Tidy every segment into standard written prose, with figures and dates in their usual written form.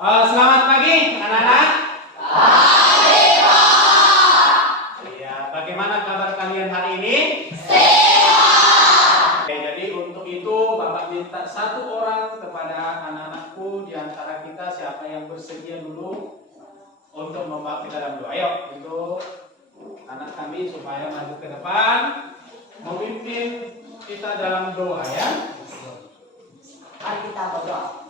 Selamat pagi anak-anak. Pagi, Pak. Ya, bagaimana kabar kalian hari ini? Sehat. Oke, jadi untuk itu Bapak minta satu orang kepada anak-anakku di antara kita, siapa yang bersedia dulu untuk membakti dalam doa. Ayo, untuk anak kami supaya maju ke depan, memimpin kita dalam doa ya. Mari kita berdoa.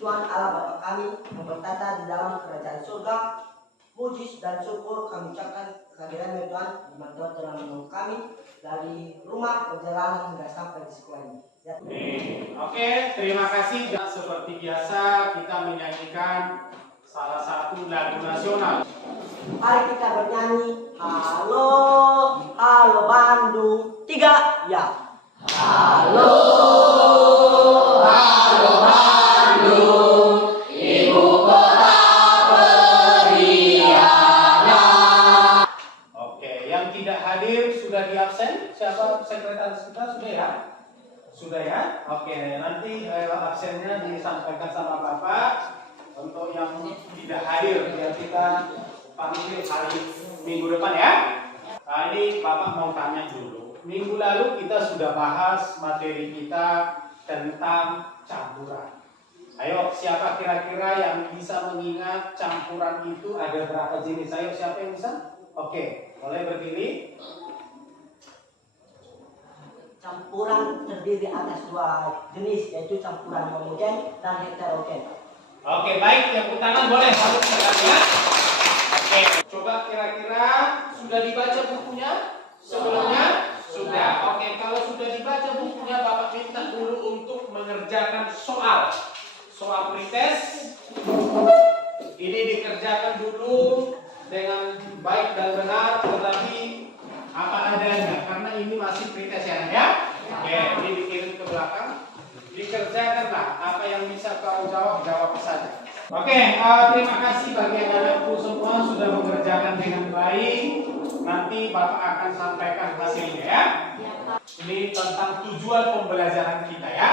Tuhan Allah Bapa kami yang bertata di dalam kerajaan surga, puji dan syukur kami ucapkan kehadiran Tuhan di mana Tuhan telah menolong kami dari rumah perjalanan hingga sampai di sekolah ini. Ya. Oke, terima kasih. Dan seperti biasa kita menyanyikan salah satu lagu nasional. Mari kita bernyanyi Halo, halo Bandung. 3, ya. Halo, halo Bandung, ibu kota periangan. Oke, yang tidak hadir sudah di absen. Siapa sekretaris kita sudah ya? Sudah ya? Oke, nanti absennya disampaikan sama Bapak. Untuk yang tidak hadir biar kita panggil hari minggu depan ya. Nah, ini Bapak mau tanya dulu. Minggu lalu kita sudah bahas materi kita tentang campuran. Ayo, siapa kira-kira yang bisa mengingat campuran itu ada berapa jenis? Ayo, siapa yang bisa? Oke, boleh berdiri. Campuran terdiri atas 2 jenis, yaitu campuran homogen dan heterogen. Oke, baik. Yang tangan boleh satu ya. Oke, coba kira-kira sudah dibaca bukunya sebelumnya? Sudah. Oke, kalau sudah dibaca bukunya, Bapak minta dulu untuk mengerjakan soal pretest. Ini dikerjakan dulu dengan baik dan benar, tetapi apa adanya, karena ini masih pretest ya. Oke, ini dikirim ke belakang. Dikerjakanlah apa yang bisa kau jawab saja. Oke, terima kasih bagi anak-anakku semua sudah mengerjakan dengan baik. Nanti Bapak akan sampaikan hasilnya ya. Ini tentang tujuan pembelajaran kita ya.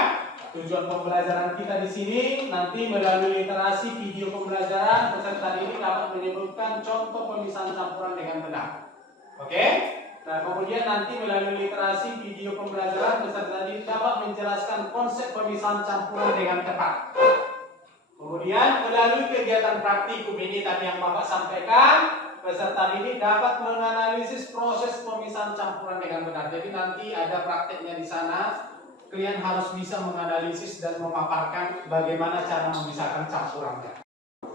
Tujuan pembelajaran kita di sini nanti melalui literasi video pembelajaran peserta ini dapat menyebutkan contoh pemisahan campuran dengan benar. Oke? Nah, kemudian nanti melalui literasi video pembelajaran peserta didik dapat menjelaskan konsep pemisahan campuran dengan tepat. Kemudian melalui kegiatan praktikum ini tadi yang Bapak sampaikan, peserta didik dapat menganalisis proses pemisahan campuran dengan benar. Jadi nanti ada prakteknya di sana. Kalian harus bisa menganalisis dan memaparkan bagaimana cara memisahkan campurannya.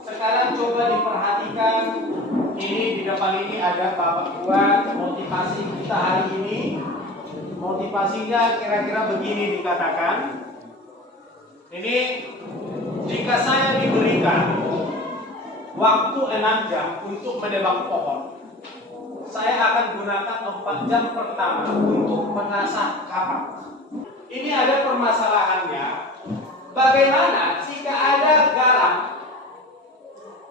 Sekarang coba diperhatikan. Ini di depan ini ada Bapak buat motivasi kita hari ini. Motivasinya kira-kira begini dikatakan. Ini jika saya diberikan waktu 6 jam untuk menebang pohon, saya akan gunakan 4 jam pertama untuk mengasah kapak. Ini ada permasalahannya. Bagaimana jika ada garam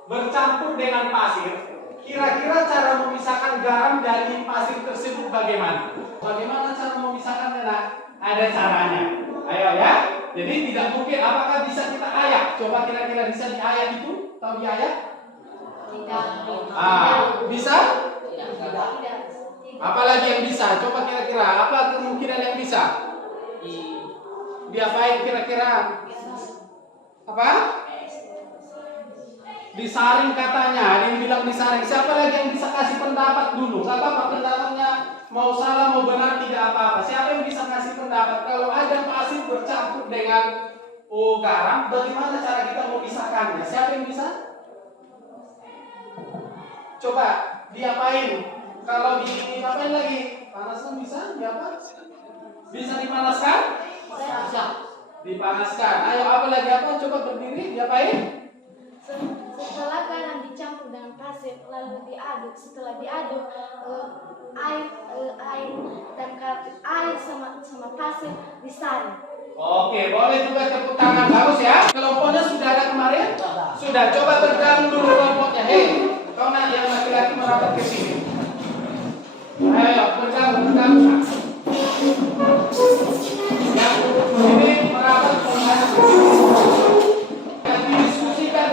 bercampur dengan pasir? Kira-kira cara memisahkan garam dari pasir tersebut bagaimana? Bagaimana cara memisahkannya? Nah, ada caranya. Ayo ya. Jadi tidak mungkin. Apakah bisa kita ayak? Coba kira-kira bisa diayak itu? Tahu diayak? Tidak. Bisa? Tidak. Apalagi yang bisa? Coba kira-kira apa kemungkinan yang bisa? Diapain kira-kira? Apa? Disaring katanya, ada yang bilang disaring. Siapa lagi yang bisa kasih pendapat dulu? Gak apa-apa pendapatnya, mau salah mau benar tidak apa-apa. Siapa yang bisa kasih pendapat? Kalau ada pasir bercampur dengan garam, bagaimana cara kita memisahkannya? Siapa yang bisa? Coba diapain? Kalau diapain lagi? Panaskan bisa? Diapa? Bisa dipanaskan? Bisa. Dipanaskan. Ayo apa lagi apa? Coba berdiri. Diapain? Setelah garam dicampur dengan pasir lalu diaduk, setelah diaduk air dan air sama pasir disaring. Oke, boleh juga tepuk tangan bagus ya. Kelompoknya sudah ada kemarin? Sudah. Coba bergabung dulu kelompoknya. Hei, kau nak yang laki-laki merapat ke sini. Ayo bergabung. Yang ini merapat ke sini. Diskusikan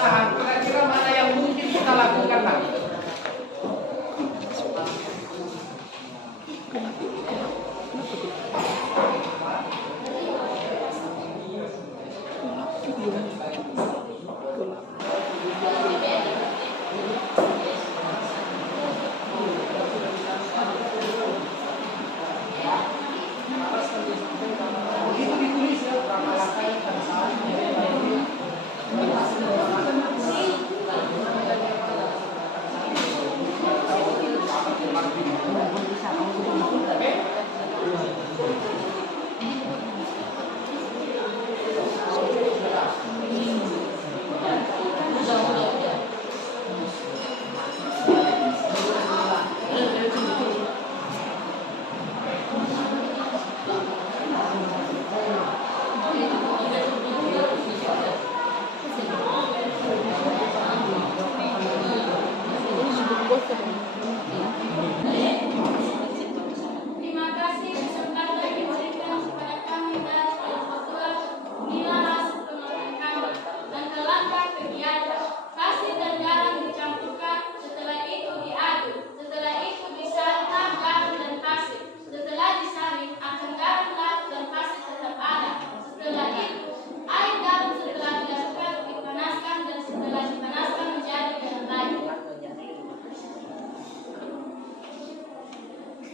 pemisahan, kira-kira mana yang mungkin kita lakukan, Pak? Begitu ditulis ya, berapa langkah yang pada saatnya. Terima kasih kesempatan yang diberikan kepada kami dan kebetulan inilah hasil penelitian kami. Dan kelangkah kegiatan pasir dan garam dicampurkan, setelah itu diaduk, setelah itu disantap garam dan pasir, setelah disaring akan garam larut dan pasir tetap ada. Setelah itu air garam setelah dimasukkan dipanaskan dan setelah dipanaskan menjadi garam lagi.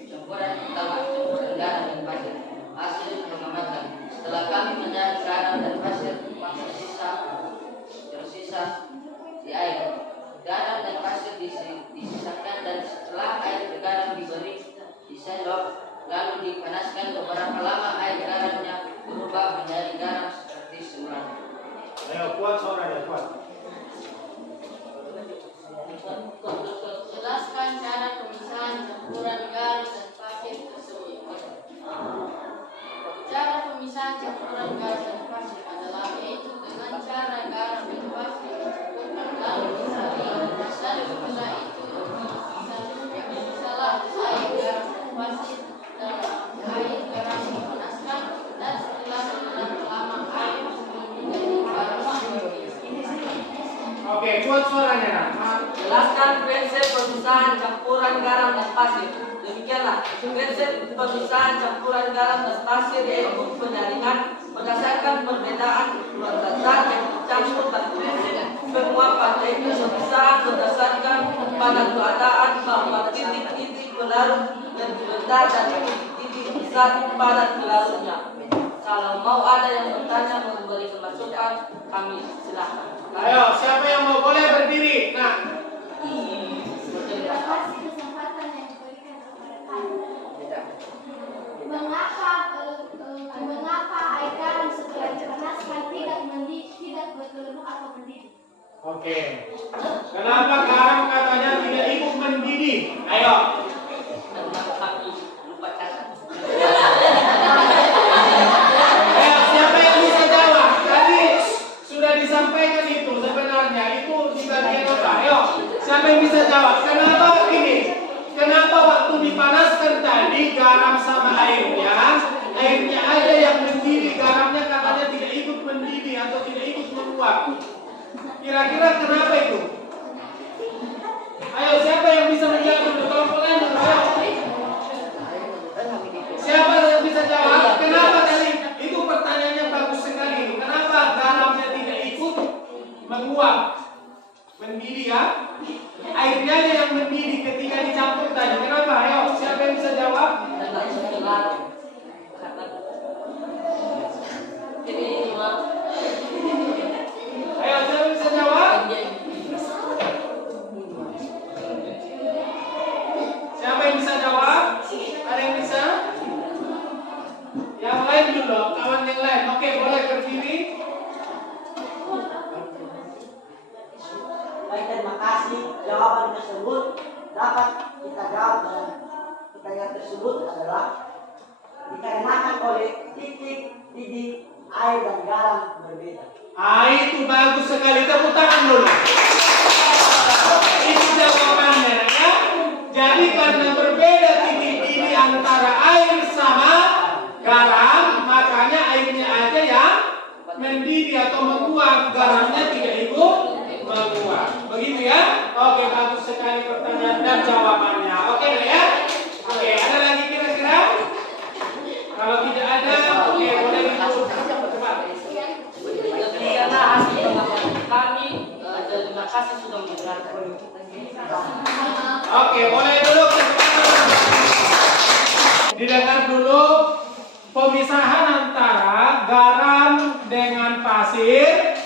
Campuran utama, campuran garam dan pasir. Hasil pengamatan. Setelah kami mencari garam dan pasir, tersisa di air. Garam dan pasir disisakan dan setelah air garam diberi disendok, lalu dipanaskan beberapa lama air garamnya berubah menjadi garam seperti semula. Ayo, kuat suaranya, kuat. Jelaskan cara pemisahan campuran garam dan pasir tersebut. Cara pemisahan campuran garam dan pasir adalah yaitu dengan cara garam dan pasir dicampurkan lalu disaring dan setelah itu salah air garam dan pasir dan air garam dipanaskan dan setelah beberapa lama air menjadi garam. Oke, kuat suaranya. Jelaskan prinsip pemisahan campuran garam dan pasir. Demikianlah prinsip pemisahan campuran garam dan pasir, yaitu penyaringan berdasarkan perbedaan ukuran zat yang dicampur dan prinsip penguapan, yaitu pemisahan berdasarkan pada keadaan bahwa titik-titik pelarut lebih rendah dan titik-titik zat padat pelarutnya. Kalau mau ada yang bertanya memberi masukan, kami silakan. Ayo, siapa yang mau boleh berdiri? Nah, Terima kasih kesempatan yang diberikan kepada kami. Mengapa air garam setelah dipanaskan tidak bergelembung atau mendidih? oke. Kenapa garam katanya tidak ikut mendidih? Ayo. Lupa catat. Ayo, siapa yang bisa jawab? Tadi sudah disampaikan itu sebenarnya. Itu di bagian apa? Ayo, siapa yang bisa jawab? Kenapa ini? Kenapa waktu dipanaskan tadi garam sama airnya aja yang mendidih, garamnya katanya tidak ikut mendidih atau tidak ikut menguap? Kira-kira kenapa itu? Ayo, siapa yang bisa menjawab? Kelompokan dulu, ayo. Siapa yang bisa jawab? Kenapa tadi? Itu pertanyaannya bagus sekali. Kenapa garamnya tidak ikut menguap, mendidih ya? Airnya aja yang mendidih ketika dicampur tadi. Kenapa? Ayo, siapa yang bisa jawab? Ayo, siapa yang bisa jawab? Siapa yang bisa jawab? Ada yang bisa? Yang lain dulu, kawan yang lain. Oke, boleh berdiri. Baik, terima kasih. Jawaban tersebut dapat kita jawab dengan pertanyaan tersebut adalah dikarenakan oleh titik-titik air dan garam berbeda. Itu bagus sekali. Tepuk tangan dulu. Itu jawabannya ya. Jadi karena berbeda titik-titik antara air sama garam, makanya airnya aja yang mendidih atau menguap, garamnya tidak ikut menguap. Begitu ya? Oke, bagus sekali pertanyaan dan jawabannya. Oke ya? Oke, ada lagi kira-kira? Kalau tidak ada, oke, boleh ditutup. Cepat. Demikianlah hasil pengamatan kami. Terima kasih sudah mendengarkan. Oke, boleh dulu. Didengar dulu pemisahan antara garam dengan pasir.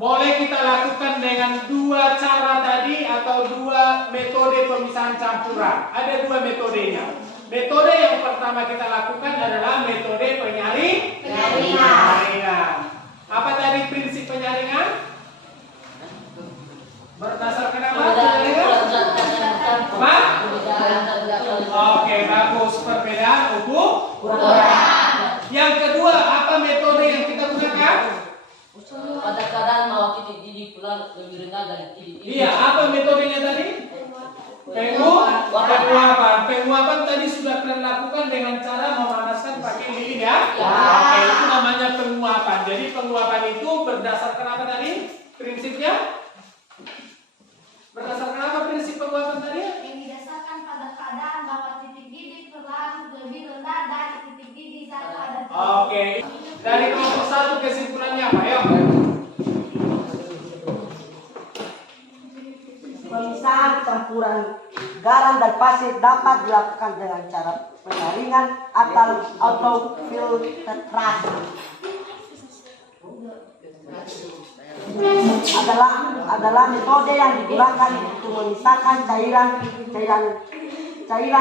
Boleh kita lakukan dengan dua cara tadi atau dua metode pemisahan campuran. Ada dua metodenya. Metode yang pertama kita lakukan adalah metode penyaringan. Apa tadi prinsip penyaringan? Berdasarkan apa? Apa? Oke, bagus. Perbedaan ukuran. Yang kedua, apa metode yang kita gunakan? Pada keadaan bahwa titik didih pulang lebih rendah dari titik didih. Iya, apa metodenya tadi? Penguapan tadi sudah kalian lakukan dengan cara memanaskan pakai lilin ya? Oke, itu namanya penguapan. Jadi penguapan itu berdasarkan apa tadi? Prinsipnya? Berdasarkan apa prinsip penguapan tadi? Yang didasarkan pada keadaan bahwa titik didih perlahan lebih rendah dari titik didih saat pada Oke. Dari kelompok satu kesimpulannya apa? Ayo. Pemisahan campuran garam dan pasir dapat dilakukan dengan cara penyaringan atau filtrasi. Adalah metode yang digunakan untuk memisahkan cairan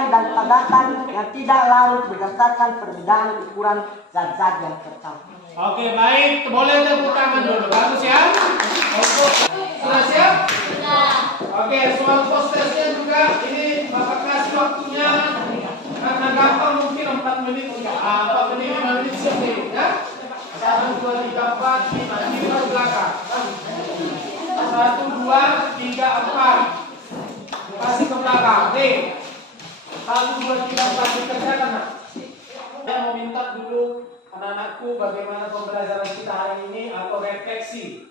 dan padatan yang tidak larut berdasarkan perbedaan ukuran zat-zat yang tercampur. Oke, baik. Boleh tepuk tangan dulu. Bagus ya. Sudah siap? Oke, soal postesnya juga ini Bapak kasih waktunya karena gampang mungkin 4 menit juga. 4 menit 5 menit sendiri ya. 1, 2, 3, 4, 5 ini baru belakang. 1, 2, 3, 4. Kasih ke belakang. Nih. 1, 2, 3, 4 dikerjakan. Nah. Saya mau minta dulu anak-anakku bagaimana pembelajaran kita hari ini atau refleksi.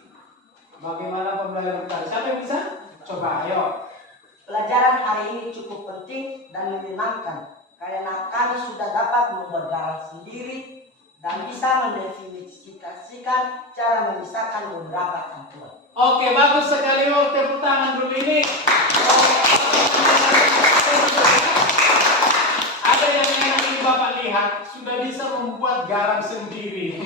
Bagaimana pembelajaran kita? Siapa yang bisa? Coba, ayo. Pelajaran hari ini cukup penting dan menyenangkan karena kami sudah dapat membuat garam sendiri dan bisa mendefinisikan cara memisahkan beberapa campuran. Oke, bagus sekali. Tepuk tangan dulu ini. Ada yang ini Bapak lihat sudah bisa membuat garam sendiri.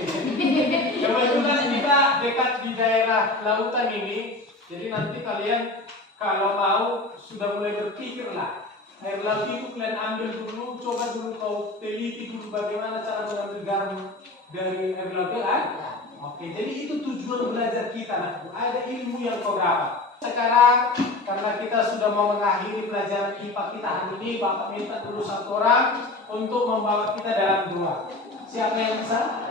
Kebetulan kita dekat di daerah lautan ini, jadi nanti kalian kalau mau sudah mulai berpikirlah. Air laut itu kalian ambil dulu, coba dulu kau teliti dulu bagaimana cara mengambil garam dari air laut kan? Oke, jadi itu tujuan belajar kita. Nah, ada ilmu yang kau dapat. Sekarang karena kita sudah mau mengakhiri pelajaran IPA kita hari ini, Bapak minta dulu satu orang untuk membawa kita dalam doa. Siapa yang bisa?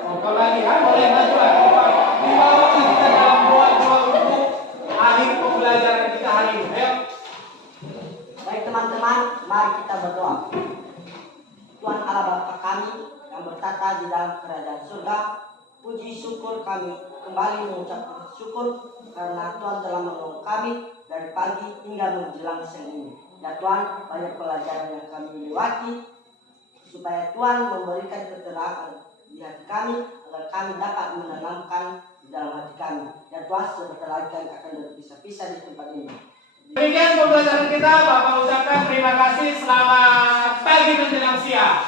Kau lagi kan? Boleh maju dibawa kita dalam doa untuk akhir pembelajaran kita hari ini. Ayo. Baik teman-teman, mari kita berdoa. Tuhan Allah Bapa kami yang bertata di dalam kerajaan surga, puji syukur kami kembali mengucapkan syukur karena Tuhan telah menolong kami dari pagi hingga menjelang siang ini. Ya Tuhan, banyak pelajaran yang kami lewati, supaya Tuhan memberikan keterangan di hati kami agar kami dapat menanamkan di dalam hati kami. Ya Tuhan, sebentar lagi kami akan berpisah-pisah di tempat ini. Demikian pembelajaran kita. Bapak ucapkan terima kasih. Selamat pagi menjelang siang.